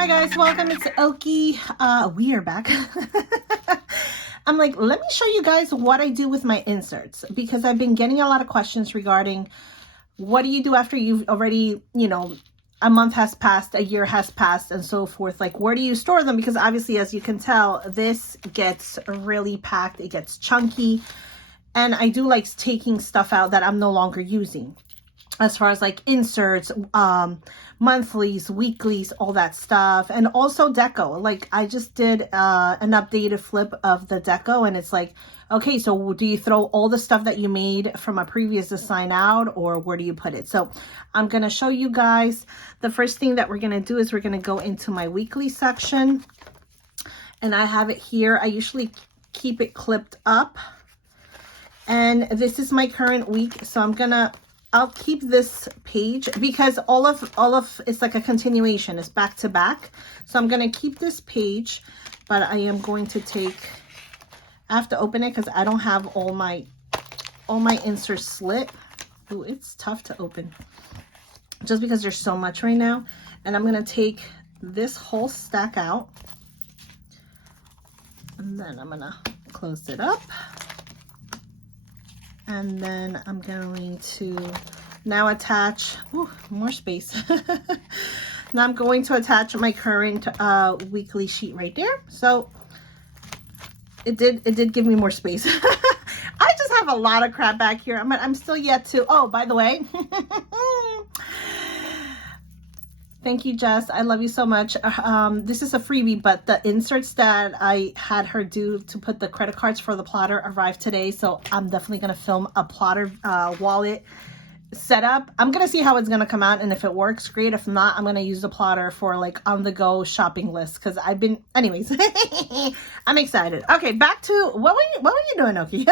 Hi guys, welcome. It's Oki. We are back. I'm like, let me show you guys what I do with my inserts, because I've been getting a lot of questions regarding what do you do after you've already, a month has passed, a year has passed, and so forth. Like, where do you store them? Because obviously, as you can tell, this gets really packed. It gets chunky. And I do like taking stuff out that I'm no longer using, as far as like inserts, monthlies, weeklies, all that stuff. And also deco. Like, I just did an updated flip of the deco, and it's like, okay, so do you throw all the stuff that you made from a previous design out, or where do you put it? So I'm going to show you guys. The first thing that we're going to do is we're going to go into my weekly section, and I have it here. I usually keep it clipped up, and this is my current week. So I'll keep this page because all of it's like a continuation. It's back to back. So I'm going to keep this page, but I am going to I have to open it because I don't have all my inserts slit. Ooh, it's tough to open just because there's so much right now. And I'm going to take this whole stack out, and then I'm going to close it up. And then I'm going to now attach, more space. Now I'm going to attach my current weekly sheet right there. So it did give me more space. I just have a lot of crap back here. I'm still yet to, oh, by the way, thank you, Jess. I love you so much. This is a freebie, but the inserts that I had her do to put the credit cards for the plotter arrived today. So I'm definitely going to film a plotter wallet setup. I'm going to see how it's going to come out. And if it works, great. If not, I'm going to use the plotter for like on the go shopping list. Cause anyways, I'm excited. Okay. Back to what were you doing, Oki?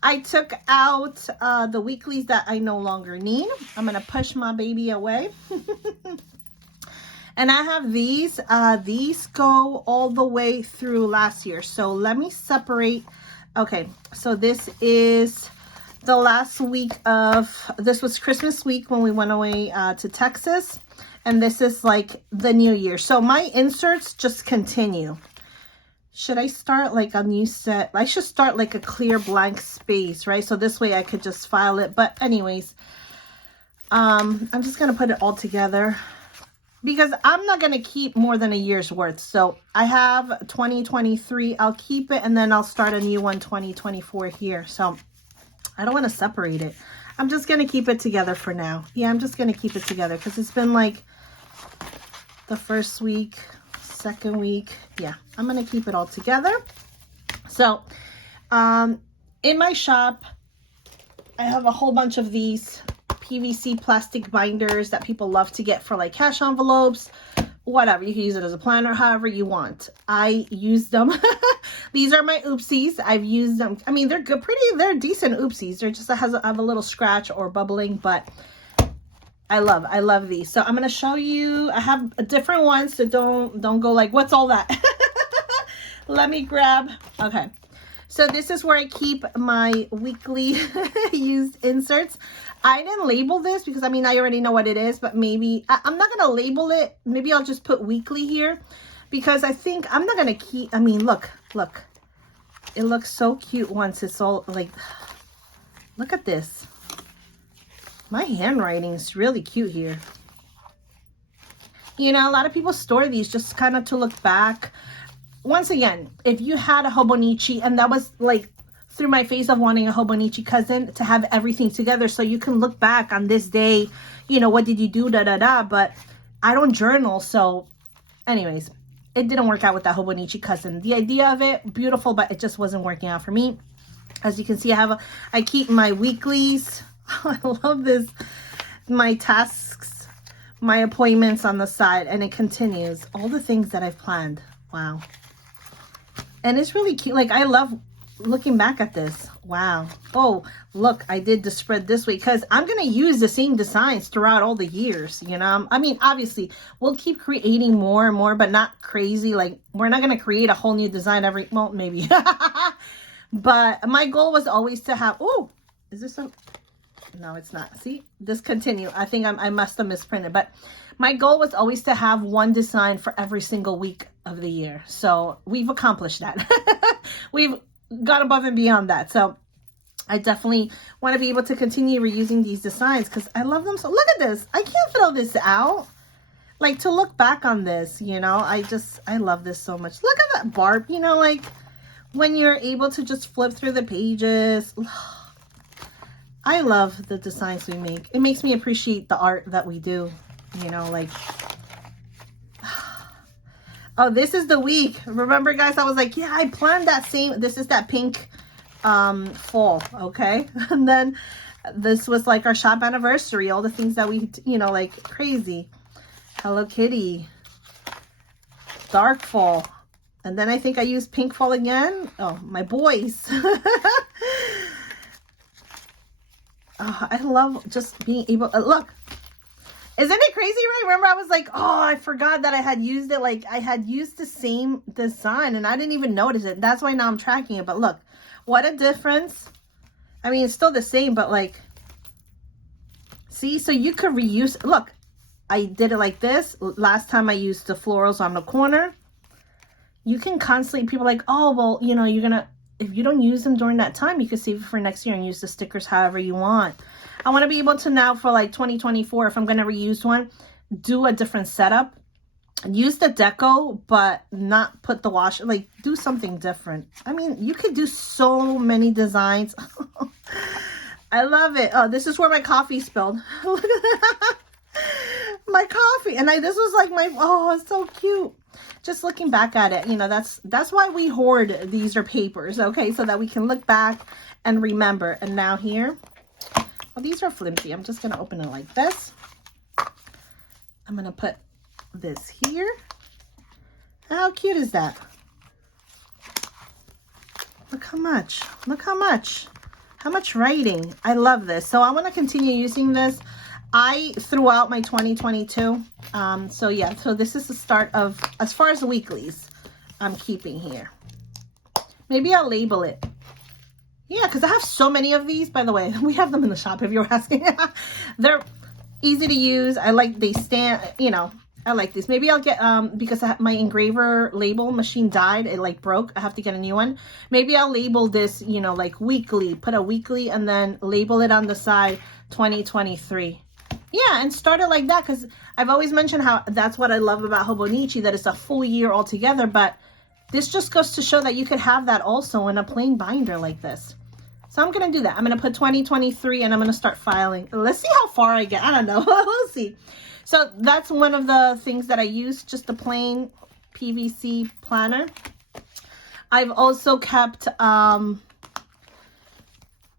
I took out the weeklies that I no longer need. I'm going to push my baby away. And I have these. These go all the way through last year. So let me separate. Okay, so this is the last week this was Christmas week when we went away to Texas. And this is like the new year. So my inserts just continue. Should I start like a new set? I should start like a clear blank space, right? So this way I could just file it. But anyways, I'm just going to put it all together because I'm not going to keep more than a year's worth. So I have 2023. I'll keep it, and then I'll start a new one, 2024 here. So I don't want to separate it. I'm just going to keep it together for now. Yeah, I'm just going to keep it together because it's been like the first week, second week. Yeah, I'm going to keep it all together. So in my shop, I have a whole bunch of these PVC plastic binders that people love to get for like cash envelopes, whatever. You can use it as a planner, however you want. I use them. These are my oopsies. I've used them. I mean, they're good, they're decent oopsies. They're just have a little scratch or bubbling, but I love these. So I'm going to show you. I have different ones, so don't go like, what's all that? Let me grab. Okay. So this is where I keep my weekly used inserts. I didn't label this because I already know what it is, but maybe I'm not going to label it. Maybe I'll just put weekly here because I think I'm not going to keep, look. It looks so cute once it's all like, look at this. My handwriting is really cute here. A lot of people store these just kind of to look back. Once again, if you had a Hobonichi, and that was like through my phase of wanting a Hobonichi cousin, to have everything together so you can look back on this day, what did you do, but I don't journal. So anyways, it didn't work out with that Hobonichi cousin. The idea of it, beautiful, but it just wasn't working out for me. As you can see, I keep my weeklies. I love this. My tasks, my appointments on the side, and it continues. All the things that I've planned. Wow. And it's really cute. Like, I love looking back at this. Wow. Oh, look, I did the spread this way because I'm going to use the same designs throughout all the years, obviously we'll keep creating more and more, but not crazy. Like, we're not going to create a whole new design well, maybe. But my goal was always to have, oh, is this a, No, it's not. See, discontinue. I think I must have misprinted, but my goal was always to have one design for every single week of the year. So we've accomplished that. We've gone above and beyond that. So I definitely want to be able to continue reusing these designs because I love them. So look at this. I can't throw this out. Like, to look back on this, you know, I love this so much. Look at that barb, you know, like when you're able to just flip through the pages. I love the designs we make. It makes me appreciate the art that we do, you know, like, oh, this is the week. Remember, guys, I was like, yeah, I planned that same, this is that pink fall, okay? And then this was like our shop anniversary, all the things that we, you know, like crazy. Hello Kitty, dark fall. And then I think I used pink fall again. Oh, my boys. Oh, I love just being able to look. Isn't it crazy, right? Remember, I was like, oh, I forgot that I had used it. Like, I had used the same design and I didn't even notice it. That's why now I'm tracking it. But look, what a difference. I mean, it's still the same, but like, see, so you could reuse. Look, I did it like this. Last time I used the florals on the corner. You can constantly, people are like, oh, well, you know, you're going to, if you don't use them during that time, you can save it for next year and use the stickers however you want. I want to be able to now for like 2024, if I'm going to reuse one, do a different setup. Use the deco, but not put the wash, like do something different. I mean, you could do so many designs. I love it. Oh, this is where my coffee spilled. Look at that. My coffee. And this was like my, oh, it's so cute. Just looking back at it, you know, that's why we hoard these are papers, okay? So that we can look back and remember. And now here, well, these are flimsy. I'm just going to open it like this. I'm going to put this here. How cute is that? Look how much. Look how much. How much writing. I love this. So I want to continue using this. I threw out my 2022. So yeah, so this is the start of, as far as the weeklies, I'm keeping here. Maybe I'll label it. Yeah, because I have so many of these. By the way, we have them in the shop if you're asking. They're easy to use. I like, they stand, you know, I like this. Maybe I'll get, because my engraver label machine died. It like broke. I have to get a new one. Maybe I'll label this, you know, like weekly, put a weekly and then label it on the side 2023. Yeah, and start it like that, because I've always mentioned how that's what I love about Hobonichi, that it's a full year altogether, but this just goes to show that you could have that also in a plain binder like this. So I'm going to do that. I'm going to put 2023 and I'm going to start filing. Let's see how far I get. I don't know. We'll see. So that's one of the things that I use, just a plain PVC planner. I've also kept my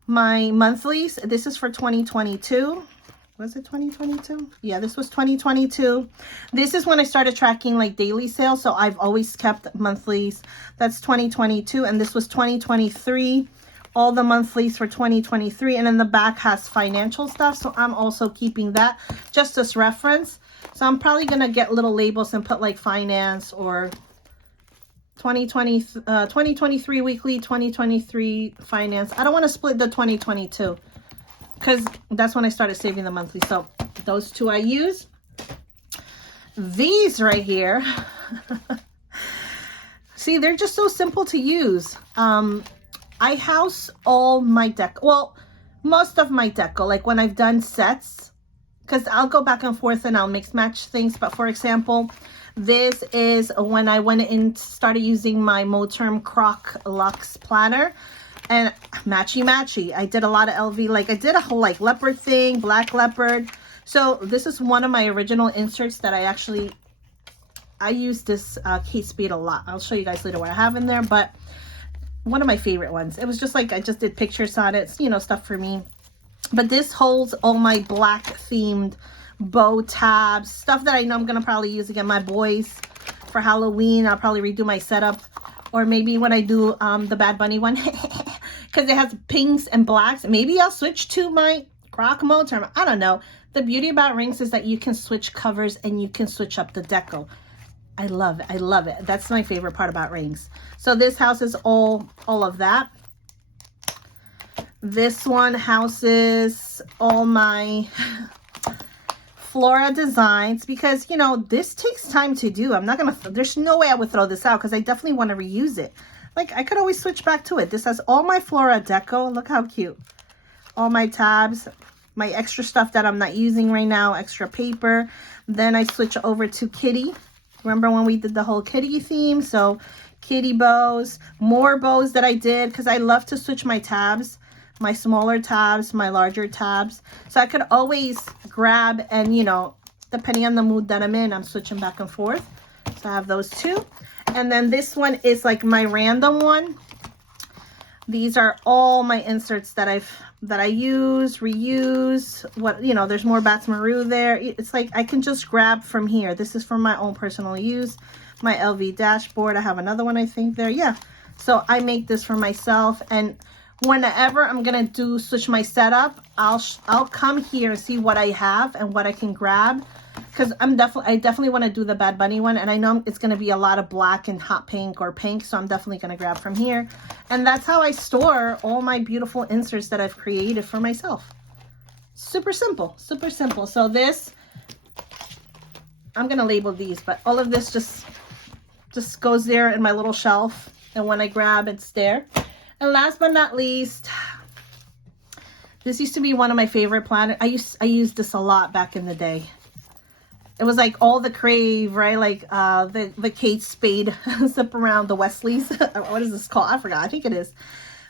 monthlies. This is for 2022. Was it 2022? Yeah, this was 2022. This is when I started tracking like daily sales. So I've always kept monthlies. That's 2022. And this was 2023. All the monthlies for 2023. And then the back has financial stuff. So I'm also keeping that just as reference. So I'm probably going to get little labels and put like finance or 2023 weekly, 2023 finance. I don't want to split the 2022. Because that's when I started saving the monthly. So those two I use. These right here. See, they're just so simple to use. I house all my deco. Well, most of my deco. Like when I've done sets. Because I'll go back and forth and I'll mix match things. But for example, this is when I went and started using my Moterm Croc Luxe planner. And matchy. I did a lot of LV, like I did a whole like leopard thing, black leopard. So this is one of my original inserts that I use this Kate Spade a lot. I'll show you guys later what I have in there, but one of my favorite ones. It was just like, I just did pictures on it, you know, stuff for me. But this holds all my black themed bow tabs, stuff that I know I'm going to probably use again. My boys for Halloween, I'll probably redo my setup. Or maybe when I do the Bad Bunny one, because it has pinks and blacks. Maybe I'll switch to my Croc Moterm. I don't know. The beauty about rings is that you can switch covers and you can switch up the deco. I love it. I love it. That's my favorite part about rings. So this house is all of that. This one houses all my Flora designs because, you know, this takes time to do. I'm not gonna, there's no way I would throw this out because I definitely want to reuse it. Like, I could always switch back to it. This has all my Flora deco. Look how cute. All my tabs, my extra stuff that I'm not using right now, extra paper. Then I switch over to kitty. Remember when we did the whole kitty theme? So kitty bows, more bows that I did because I love to switch my tabs, my smaller tabs, my larger tabs. So I could always grab and, you know, depending on the mood that I'm in, I'm switching back and forth. So I have those two. And then this one is like my random one. These are all my inserts that I use, reuse. What, you know, there's more Bats Maru there. It's like I can just grab from here. This is for my own personal use. My LV dashboard. I have another one I think there. Yeah. So I make this for myself, and whenever I'm gonna switch my setup, I'll come here and see what I have and what I can grab, because I definitely want to do the Bad Bunny one, and I know it's gonna be a lot of black and hot pink or pink, so I'm definitely gonna grab from here. And that's how I store all my beautiful inserts that I've created for myself. Super simple, super simple. So this, I'm gonna label these, but all of this just goes there in my little shelf, and when I grab, it's there. And last but not least, this used to be one of my favorite planners. I used this a lot back in the day. It was like all the crave, right? Like the Kate Spade zip around the Wesleys. What is this called? I forgot. I think it is.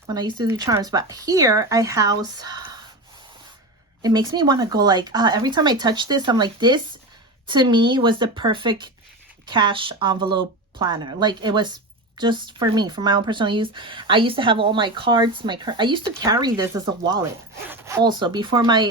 When I used to do charms. But here I house, it makes me want to go like, every time I touch this, I'm like, this to me was the perfect cash envelope planner. Like, it was just for me, for my own personal use. I used to have all my cards, I used to carry this as a wallet also before my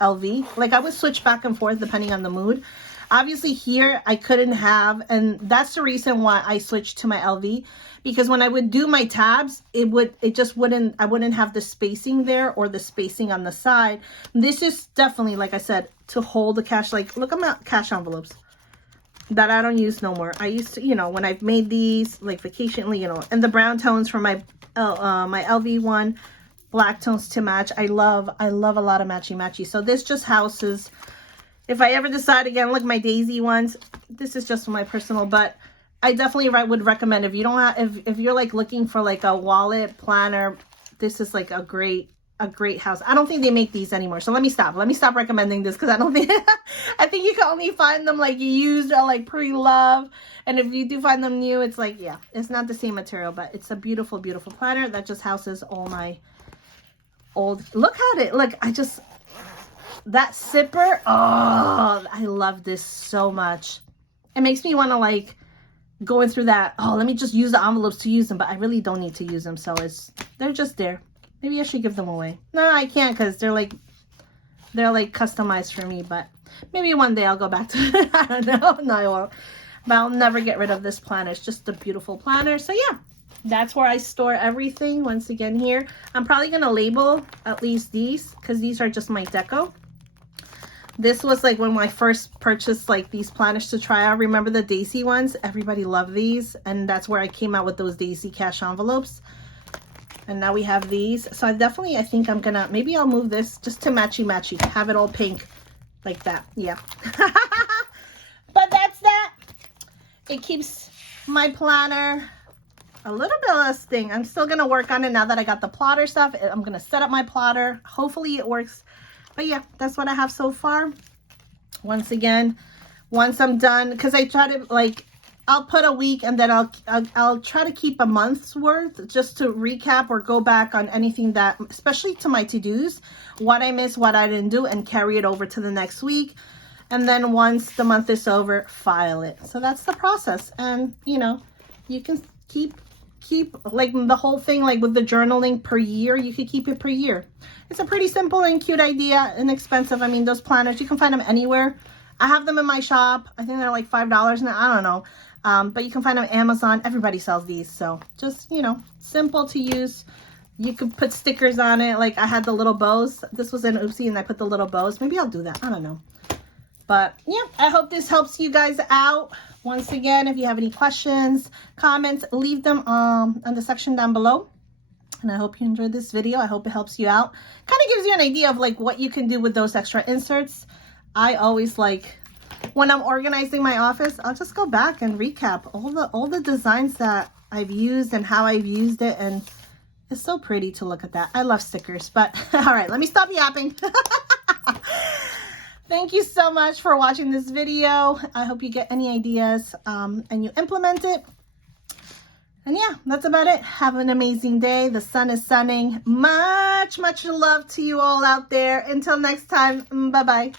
LV. Like, I would switch back and forth depending on the mood. Obviously here I couldn't have, and that's the reason why I switched to my LV, because when I would do my tabs, I wouldn't have the spacing there or the spacing on the side. This is definitely, like I said, to hold the cash. Like, look at my cash envelopes that I don't use no more. I used to, you know, when I've made these, like vacation, you know, and the brown tones for my my LV one, black tones to match. I love a lot of matchy. So this just houses, if I ever decide again, look, my daisy ones, this is just my personal, but I definitely would recommend, if you don't have, if you're like looking for like a wallet planner, this is like a great house. I don't think they make these anymore, so let me stop recommending this, because I don't think I think you can only find them like used or like pre-loved, and if you do find them new, it's like, yeah, it's not the same material, but it's a beautiful planner that just houses all my old, look at it, look, that zipper, oh, I love this so much. It makes me want to like going through that, oh, let me just use the envelopes to use them, but I really don't need to use them, so they're just there. Maybe I should give them away. No, I can't, because they're like customized for me, but maybe one day I'll go back to it. I don't know. No, I won't. But I'll never get rid of this planner. It's just a beautiful planner. So yeah, that's where I store everything. Once again here, I'm probably going to label at least these, because these are just my deco. This was like when I first purchased like these planners to try out. Remember the Daisy ones? Everybody loved these, and that's where I came out with those Daisy cash envelopes. And now we have these. So I think I'm gonna, maybe I'll move this just to matchy, have it all pink like that. Yeah. But that's that. It keeps my planner a little bit less thing. I'm still gonna work on it now that I got the plotter stuff. I'm gonna set up my plotter. Hopefully it works. But yeah, that's what I have so far. Once again, once I'm done, because I try to like, I'll put a week, and then I'll try to keep a month's worth just to recap or go back on anything that, especially to my to-dos, what I missed, what I didn't do, and carry it over to the next week. And then once the month is over, file it. So that's the process. And you know, you can keep like the whole thing, like with the journaling per year, you could keep it per year. It's a pretty simple and cute idea, inexpensive. I mean, those planners, you can find them anywhere. I have them in my shop. I think they're like $5 now. I don't know. But you can find them on Amazon. Everybody sells these. So just, you know, simple to use. You could put stickers on it. Like I had the little bows. This was an oopsie, and I put the little bows. Maybe I'll do that. I don't know. But yeah, I hope this helps you guys out. Once again, if you have any questions, comments, leave them in the section down below. And I hope you enjoyed this video. I hope it helps you out. Kind of gives you an idea of like what you can do with those extra inserts. I always like, when I'm organizing my office, I'll just go back and recap all the designs that I've used and how I've used it. And it's so pretty to look at that. I love stickers, but all right, let me stop yapping. Thank you so much for watching this video. I hope you get any ideas and you implement it. And yeah, that's about it. Have an amazing day. The sun is sunning. Much love to you all out there. Until next time, bye-bye.